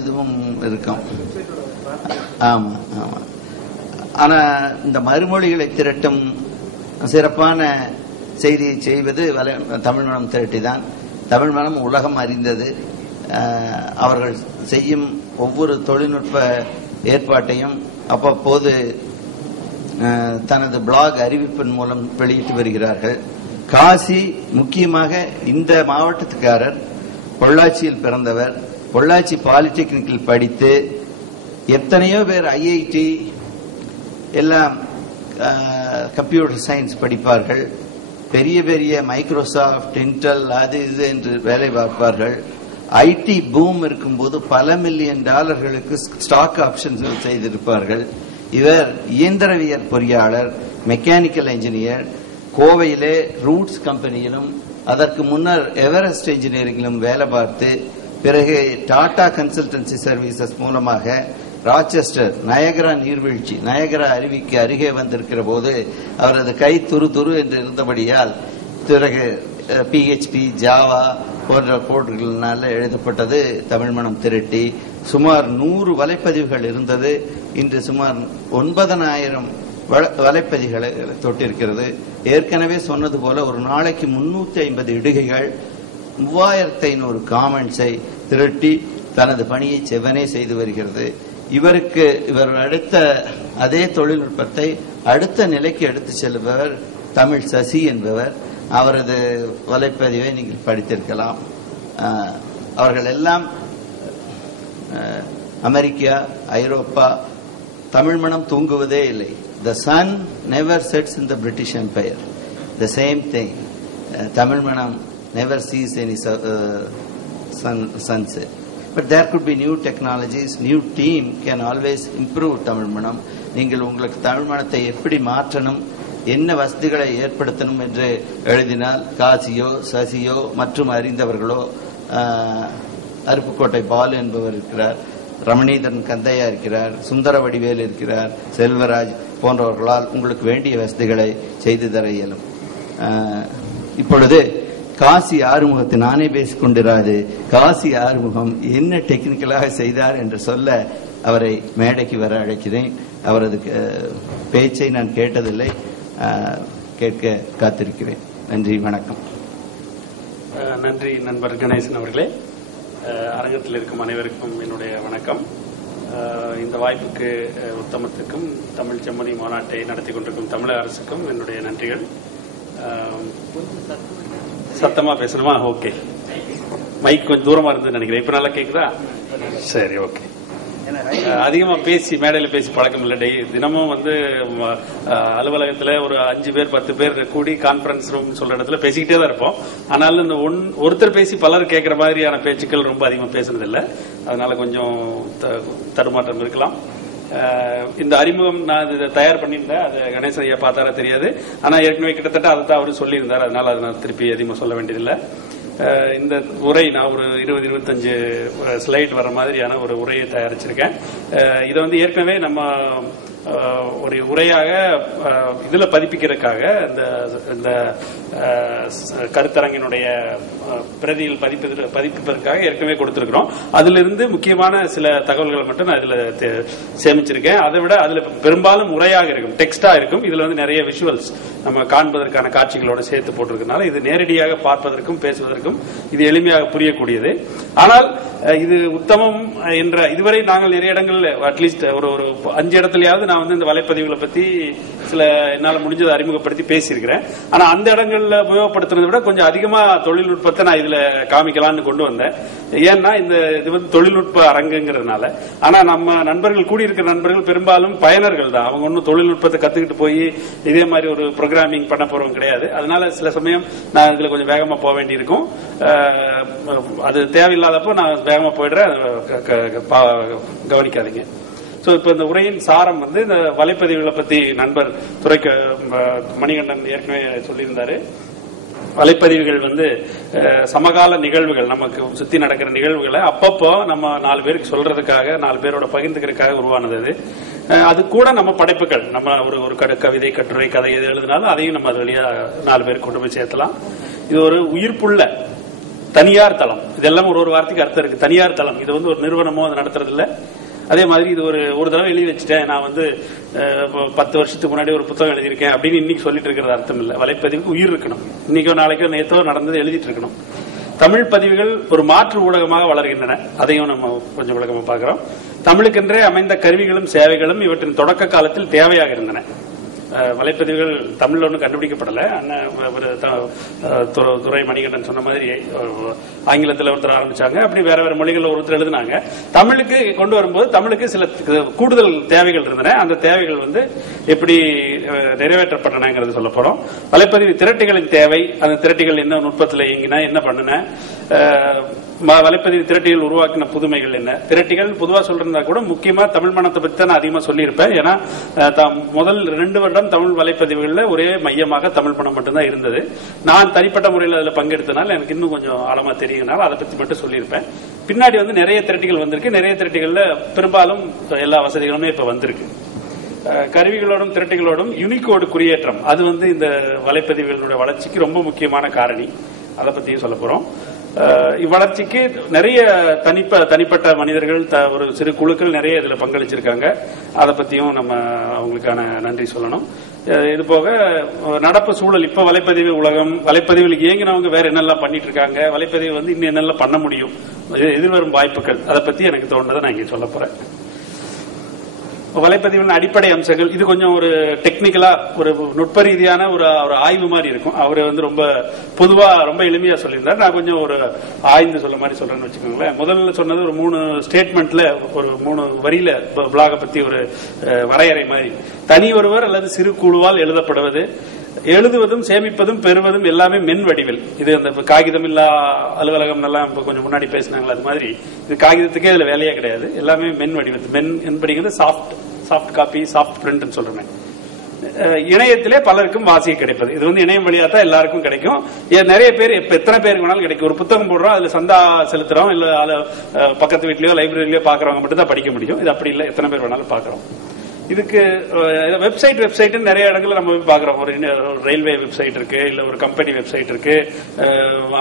இதுவும் இருக்கும். ஆமா ஆமா. ஆனா இந்த மறுமொழிகளை திரட்டும் சிறப்பான செய்தியை செய்வது தமிழ் மனம் திரட்டி தான். தமிழ் மனம் உலகம் அறிந்தது. அவர்கள் செய்யும் ஒவ்வொரு தொழில்நுட்ப ஏற்பாட்டையும் அவ்வப்போது தனது பிளாக் அறிவிப்பின் மூலம் வெளியிட்டு வருகிறார்கள். காசி முக்கியமாக இந்த மாவட்டத்துக்காரர், பொள்ளாச்சியில் பிறந்தவர், பொள்ளாச்சி பாலிடெக்னிக்கில் படித்து எத்தனையோ பேர் ஐஐடி எல்லாம் கம்ப்யூட்டர் சயின்ஸ் படிப்பார்கள். பெரிய பெரிய மைக்ரோசாப்ட், இன்டெல், அது இது என்று வேலை பார்ப்பார்கள். ஐடி பூம் இருக்கும்போது பல மில்லியன் டாலர்களுக்கு ஸ்டாக் ஆப்ஷன்ஸ் செய்திருப்பார்கள். இவர் இயந்திரவியல் பொறியாளர், மெக்கானிக்கல் என்ஜினியர், கோவையிலே ரூட்ஸ் கம்பெனியிலும் அதற்கு முன்னர் எவரெஸ்ட் இன்ஜினியரிங்கிலும் வேலை பார்த்து பிறகு டாடா கன்சல்டன்சி சர்வீசஸ் மூலமாக ராச்செஸ்டர் நயகரா நீர்வீழ்ச்சி, நயகரா அருவிக்கு அருகே வந்திருக்கிற போது அவரது கை துரு துரு என்று இருந்தபடியால் பிறகு PHP, ஜாவா போன்ற கோடுகளினால எழுதப்பட்டது தமிழ் மனம் திரட்டி. சுமார் 100 வலைப்பதிவுகள் இருந்தது. இன்று சுமார் 9000 வலைப்பதிவுகளை தொட்டிருக்கிறது. ஏற்கனவே சொன்னது போல ஒரு நாளைக்கு 350 இடுகைகள், 3500 காமெண்ட்ஸை திரட்டி தனது பணியை செவ்வனே செய்து வருகிறது. இவர் அடுத்த அதே தொழில்நுட்பத்தை அடுத்த நிலைக்கு எடுத்து செல்பவர் தமிழ் சசி என்பவர். அவரது வலைப்பதிவை நீங்கள் படித்திருக்கலாம். அவர்கள் எல்லாம் அமெரிக்கா, ஐரோப்பா. தமிழ் மனம் தூங்குவதே இல்லை. The sun never sets in the British Empire. The same thing. Tamil Manam never sees any sunset. But there could be new technologies, new team can always improve Tamil Manam. நீங்கள் உங்களுக்கு தமிழ் மனத்தை எப்படி மாற்றணும், என்ன வசதிகளை ஏற்படுத்தணும் என்று எழுதினால் காசியோ சசியோ மற்றும் அறிந்தவர்களோ, அருப்புக்கோட்டை பாலு என்பவர் இருக்கிறார், ரமணீதரன் கந்தையா இருக்கிறார், சுந்தர வடிவேல் இருக்கிறார், செல்வராஜ் போன்றவர்களால் உங்களுக்கு வேண்டிய வசதிகளை செய்து தர இயலும். இப்பொழுது காசி ஆறுமுகத்தை நானே பேசிக் கொண்டிராது, காசி ஆறுமுகம் என்ன டெக்னிக்கலாக செய்தார் என்று சொல்ல அவரை மேடைக்கு வர அழைக்கிறேன். அவரது பேச்சை நான் கேட்டதில்லை, கேட்க காத்திருக்கிறேன். நன்றி, வணக்கம். நன்றி நண்பர் கணேசன் அவர்களே. அரங்கத்தில் இருக்கும் அனைவருக்கும் என்னுடைய வணக்கம். இந்த வாய்ப்புக்கு உத்தமத்துக்கும் தமிழ் செம்மொழி மாநாட்டை நடத்தி கொண்டிருக்கும் தமிழக அரசுக்கும் என்னுடைய நன்றிகள். சத்தமா பேசணுமா? ஓகே, மைக் கொஞ்சம் தூரமா இருந்து நினைக்கிறேன். இப்ப நல்லா கேக்குதா? சரி, ஓகே. அதிகமா பேசி மேடையில பேசி பழக்கம் இல்லை. தினமும் அலுவலகத்துல ஒரு 5 பேர் 10 பேர் கூடி கான்பரன்ஸ் ரூம் சொல்ற இடத்துல பேசிக்கிட்டே தான் இருப்போம். ஆனாலும் இந்த ஒருத்தர் பேசி பலர் கேட்கிற மாதிரியான பேச்சுக்கள் ரொம்ப அதிகமா பேசுனது இல்லை. அதனால கொஞ்சம் தடுமாற்றம் இருக்கலாம். இந்த அறிமுகம் நான் இதை தயார் பண்ணியிருந்தேன், அது கணேசன் ஐயா பார்த்தாரா தெரியாது. ஆனா ஏற்கனவே கிட்டத்தட்ட அதை தான் அவரு சொல்லியிருந்தார். அதனால அதை நான் திருப்பி அதிகமாக சொல்ல வேண்டியதில்லை. இந்த உரை நான் ஒரு 20-25 ஸ்லைட் வர மாதிரியான ஒரு உரையை தயாரிச்சிருக்கேன். இதை ஏற்கனவே நம்ம ஒரு உரையாக இதுல பதிப்பிக்கிறதுக்காக இந்த கருத்தரங்கினுடைய பிரதியில் பதிப்பிப்பதற்காக ஏற்கனவே கொடுத்திருக்கிறோம். அதுல இருந்து முக்கியமான சில தகவல்களை மட்டும் நான் இதுல சேமிச்சிருக்கேன். அதை விட அதுல பெரும்பாலும் உரையாக இருக்கும், டெக்ஸ்டா இருக்கும். இதுல நிறைய விஷுவல்ஸ் நம்ம காண்பதற்கான காட்சிகளோட சேர்த்து போட்டிருக்கனால இது நேரடியாக பார்ப்பதற்கும் பேசுவதற்கும் இது எளிமையாக புரியக்கூடியது. ஆனால் இது உத்தமம் என்ற இதுவரை நாங்கள் நிறைய இடங்கள்ல அட்லீஸ்ட் ஒரு 5 இடத்துலயாவது நான் இந்த வலைப்பதிவுகளை பத்தி சில என்னால முடிஞ்சதை அறிமுகப்படுத்தி பேசியிருக்கிறேன். ஆனா அந்த இடங்கள்ல உபயோகப்படுத்துறதை விட கொஞ்சம் அதிகமா தொழில்நுட்பத்தை நான் இதுல காமிக்கலாம்னு கொண்டு வந்தேன். ஏன்னா இது தொழில்நுட்ப அரங்குங்கிறதுனால. ஆனா நம்ம நண்பர்கள் கூடியிருக்கிற நண்பர்கள் பெரும்பாலும் பயனர்கள் தான். அவங்க ஒன்னும் தொழில்நுட்பத்தை கத்துக்கிட்டு போய் இதே மாதிரி ஒரு ப்ரோக்ராமிங் பண்ண போறவங்க கிடையாது. அதனால சில சமயம் நான் இதுல கொஞ்சம் வேகமா போக வேண்டி இருக்கும். அது தேவையில்லாதப்போ நான் வேகமா போயிடுறேன், கவனிக்காதீங்க. இப்ப இந்த உரையின் சாரம் இந்த வலைப்பதிவுகளை பத்தி நண்பர் துரைக்க மணிகண்டன் ஏற்கனவே சொல்லியிருந்தாரு. வலைப்பதிவுகள் சமகால நிகழ்வுகள், நமக்கு சுத்தி நடக்கிற நிகழ்வுகளை அப்பப்போ நம்ம 4 பேருக்கு சொல்றதுக்காக, 4 பேரோட பகிர்ந்துக்கிறதுக்காக உருவானது. அது கூட நம்ம படைப்புகள், நம்ம ஒரு கவிதை, கட்டுரை, கதை எது எழுதினாலும் அதையும் நம்ம அது வழியா 4 பேருக்கு கொண்டு போய் சேர்த்தலாம். இது ஒரு உயிர்ப்புள்ள தனியார் தளம், இதெல்லாம் ஒரு வார்த்தைக்கு அர்த்தம் இருக்கு. தனியார் தளம், இது வந்து ஒரு நிறுவனமோ அதை நடத்துறது இல்ல. அதே மாதிரி இது ஒரு தடவை எழுதி வச்சுட்டேன், நான் வந்து 10 வருஷத்துக்கு முன்னாடி ஒரு புத்தகம் எழுதியிருக்கேன் அப்படின்னு இன்னைக்கு சொல்லிட்டு இருக்கிறது அர்த்தம் இல்ல. வலைப்பதிவுக்கு உயிர் இருக்கணும். இன்னைக்கோ நாளைக்கோ நேத்தோ நடந்தது எழுதிட்டு இருக்கணும். தமிழ் பதிவுகள் ஒரு மாற்று ஊடகமாக வளர்கின்றன, அதையும் நம்ம கொஞ்சம் விளக்கமா பார்க்கிறோம். தமிழுக்கென்றே அமைந்த கருவிகளும் சேவைகளும் இவற்றின் தொடக்க காலத்தில் தேவையாக இருந்தன. வலைப்பதிவுகள் தமிழ்ல ஒன்றும் கண்டுபிடிக்கப்படல. துரை மணிகண்டன் சொன்ன மாதிரி ஆங்கிலத்தில் ஒருத்தர் ஆரம்பிச்சாங்க, அப்படி வேற வேற மொழிகள் ஒருத்தர் எழுதினாங்க. தமிழுக்கு கொண்டு வரும்போது தமிழுக்கு சில கூடுதல் தேவைகள் இருந்தன. அந்த தேவைகள் வந்து எப்படி நிறைவேற்றப்பட்டனங்கிறது சொல்ல போறோம். வலைப்பதிவு திரட்டிகளின் தேவை, அந்த திரட்டிகள் என்ன நுட்பத்தில் இயங்கினா என்ன பண்ணின, வலைப்பதிவு திரட்டிகள் உருவாக்கின புதுமைகள் என்ன. திரட்டிகள் பொதுவா சொல்றதா கூட முக்கியமா தமிழ் மனத்தை பத்தி தான் நான் அதிகமா சொல்லியிருப்பேன். ஏன்னா முதல் 2 வருடம் தமிழ் வலைப்பதிவுகள்ல ஒரே மையமாக தமிழ் மனம் மட்டும்தான் இருந்தது. நான் தனிப்பட்ட முறையில் அதுல பங்கெடுத்தனால எனக்கு இன்னும் கொஞ்சம் ஆழமா தெரியுங்கனால அதை பத்தி மட்டும் சொல்லியிருப்பேன். பின்னாடி வந்து நிறைய திரட்டிகள் வந்திருக்கு. நிறைய திரட்டிகள்ல பெரும்பாலும் எல்லா வசதிகளுமே இப்ப வந்திருக்கு. கருவிகளோடும் திரட்டிகளோடும் யூனிகோடு குறியேற்றம், அது வந்து இந்த வலைப்பதிவுகளுடைய வளர்ச்சிக்கு ரொம்ப முக்கியமான காரணி. அதை பத்தியும் சொல்ல போறோம். இவ்வளர்ச்சிக்கு நிறைய தனிப்பட்ட மனிதர்கள், ஒரு சிறு குழுக்கள் நிறைய இதுல பங்களிச்சிருக்காங்க. அதை பத்தியும் நம்ம அவங்களுக்கான நன்றி சொல்லணும். இது போக நடப்பு சூழல், இப்ப வலைப்பதிவு உலகம், வலைப்பதிவில் இயங்கினவங்க வேற என்னெல்லாம் பண்ணிட்டு இருக்காங்க, வலைப்பதிவு வந்து இன்னும் என்னெல்லாம் பண்ண முடியும், எதிர்வரும் வாய்ப்புகள், அதை பத்தி எனக்கு தோன்றதை நான் இங்க சொல்ல போறேன். வலைப்பதிவின் அடிப்படை அம்சங்கள், இது கொஞ்சம் ஒரு டெக்னிக்கலா ஒரு நுட்ப ரீதியான ஒரு ஆய்வு மாதிரி இருக்கும். அவரு வந்து ரொம்ப பொதுவா ரொம்ப எளிமையா சொல்லியிருந்தார். நான் கொஞ்சம் ஒரு ஆய்ந்து சொல்ல மாதிரி சொல்றேன்னு வச்சுக்கோங்களேன். முதல்ல சொன்னது ஒரு 3 ஸ்டேட்மெண்ட்ல ஒரு 3 வரியில பிளாக பத்தி ஒரு வரையறை மாதிரி. தனி ஒருவர் அல்லது சிறு குழுவால் எழுதப்படுவது, எழுதுவதும் சேமிப்பதும் பெறுவதும் எல்லாமே மென் வடிவில். இது அந்த காகிதம் இல்லா அலுவலகம் எல்லாம் கொஞ்சம் முன்னாடி பேசினாங்களா, அது மாதிரி இது காகிதத்துக்கே இதுல வேலையே கிடையாது. எல்லாமே மென் வடிவத்தில். மென் என்பது சாஃப்ட் காப்பி, சாஃப்ட் பிரிண்ட் சொல்றேன். இணையத்திலே பலருக்கும் வாசிக்க கிடைப்பது. இது வந்து இணையம் வழியா தான் எல்லாருக்கும் கிடைக்கும். நிறைய பேர் எத்தனை பேருக்கு வேணாலும் கிடைக்கும். ஒரு புத்தகம் போடுறோம், அதுல சந்தா செலுத்துறோம், இல்ல பக்கத்து வீட்லயோ லைப்ரரியிலயோ பாக்குறவங்க மட்டும் தான் படிக்க முடியும். இது அப்படி இல்லை, எத்தனை பேர் வேணாலும் பாக்குறோம். இதுக்கு வெப்சைட் நிறைய இடங்கள்ல நம்ம போய் பாக்குறோம். ஒரு ரயில்வே வெப்சைட் இருக்கு, இல்ல ஒரு கம்பெனி வெப்சைட் இருக்கு,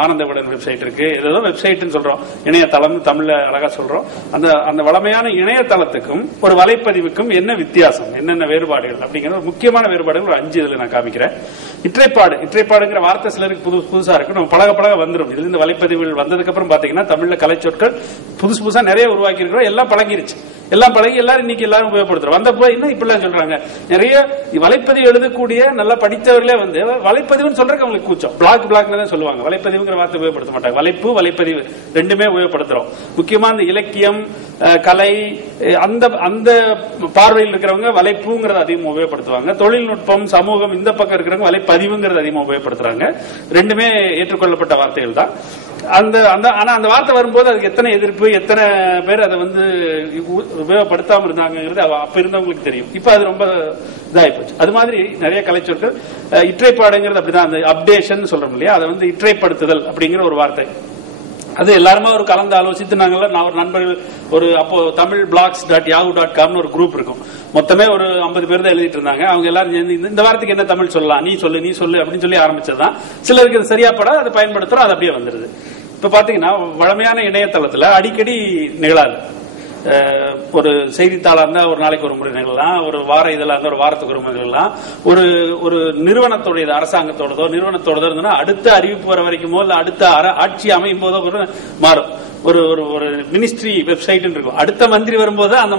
ஆனந்த விகடன் வெப்சைட் இருக்கு, ஏதோ வெப்சைட் சொல்றோம். இணையதளம் தமிழ்ல அழகா சொல்றோம். அந்த வளமையான இணையதளத்துக்கும் ஒரு வலைப்பதிவுக்கும் என்ன வித்தியாசம், என்னென்ன வேறுபாடுகள் அப்படிங்கிற ஒரு முக்கியமான வேறுபாடுகள் ஒரு 5 இதுல நான் காமிக்கிறேன். இற்றைப்பாடுங்கிற வார்த்தை சிலருக்கு புதுசா இருக்கு. நம்ம பழக வந்துடும். இதுல இந்த வலைப்பதிவுகள் வந்ததுக்கு அப்புறம் பாத்தீங்கன்னா தமிழ்ல கலைச்சொற்கள் புதுசா நிறைய உருவாக்கி இருக்கிறோம். எல்லாம் பழகிருச்சு. எல்லாம் பழகி எல்லாரும் இன்னைக்கு எல்லாரும் உபயோகப்படுத்துறோம். வந்தப்போ இன்னும் இப்படிலாம் சொல்றாங்க. நிறைய வலைப்பதிவு எழுதக்கூடிய நல்லா படித்தவர்களே வந்து வலைப்பதிவுன்னு சொல்றதுக்கு அவங்களுக்கு கூச்சம். பிளாக் தான் சொல்லுவாங்க. வலைப்பதிவுங்கிற வார்த்தை உபயோகப்படுத்த மாட்டாங்க. வலைப்பதிவு ரெண்டுமே உபயோகப்படுத்துறோம். முக்கியமா இந்த இலக்கியம், கலை, அந்த பார்வையில் இருக்கிறவங்க வலைப்புங்கிறத அதிகமாக உபயோகப்படுத்துவாங்க. தொழில்நுட்பம், சமூகம் இந்த பக்கம் இருக்கிறவங்க வலைப்பதிவுங்கிறது அதிகமாக உபயோகப்படுத்துறாங்க. ரெண்டுமே ஏற்றுக்கொள்ளப்பட்ட வார்த்தைகள் தான். ஆனா அந்த வார்த்தை வரும்போது அதுக்கு எத்தனை எதிர்ப்பு, எத்தனை பேர் அதை வந்து உபயோகப்படுத்தாம இருந்தாங்கிறது அப்ப இருந்தவங்களுக்கு தெரியும். இப்ப அது ரொம்ப இதாகி போச்சு. அது மாதிரி நிறைய கலைச்சொற்கள். இற்றைப்பாடுங்கிறது அப்படிதான். அந்த அப்டேஷன் சொல்றோம் இல்லையா, அதை வந்து இற்றைப்படுத்துதல் அப்படிங்கிற ஒரு வார்த்தை. அது எல்லாருமே ஒரு கலந்து ஆலோசித்துனாங்கல்ல. நான் ஒரு நண்பர்கள் அப்போ தமிழ் blogs.yahoo.com ஒரு குரூப் இருக்கும். மொத்தமே ஒரு 50 பேர் தான் எழுதிட்டு இருந்தாங்க. அவங்க எல்லாரும் இந்த வாரத்துக்கு என்ன தமிழ் சொல்லலாம், நீ சொல்லு அப்படின்னு சொல்லி ஆரம்பிச்சதுதான். சிலருக்கு இது சரியா பட அதை பயன்படுத்துறோம், அது அப்படியே வந்துருது. இப்ப பாத்தீங்கன்னா வளமையான இணையதளத்துல அடிக்கடி நிகழாது. ஒரு செய்தித்தாளா இருந்தா ஒரு நாளைக்கு ஒரு முறை நிகழலாம், ஒரு வார இதழா இருந்தா ஒரு வாரத்துக்கு ஒரு முறை நிகழலாம். ஒரு நிறுவனத்தோட அரசாங்கத்தோடதோ நிறுவனத்தோடதோ இருந்ததுன்னா அடுத்த அறிவிப்பு வர வரைக்குமோ இல்ல அடுத்த ஆட்சி அமையும் போதோ மாறும். ஒரு மினிஸ்ட்ரி வெப்சைட் இருக்கும். அடுத்த மந்திரி வரும்போது அந்த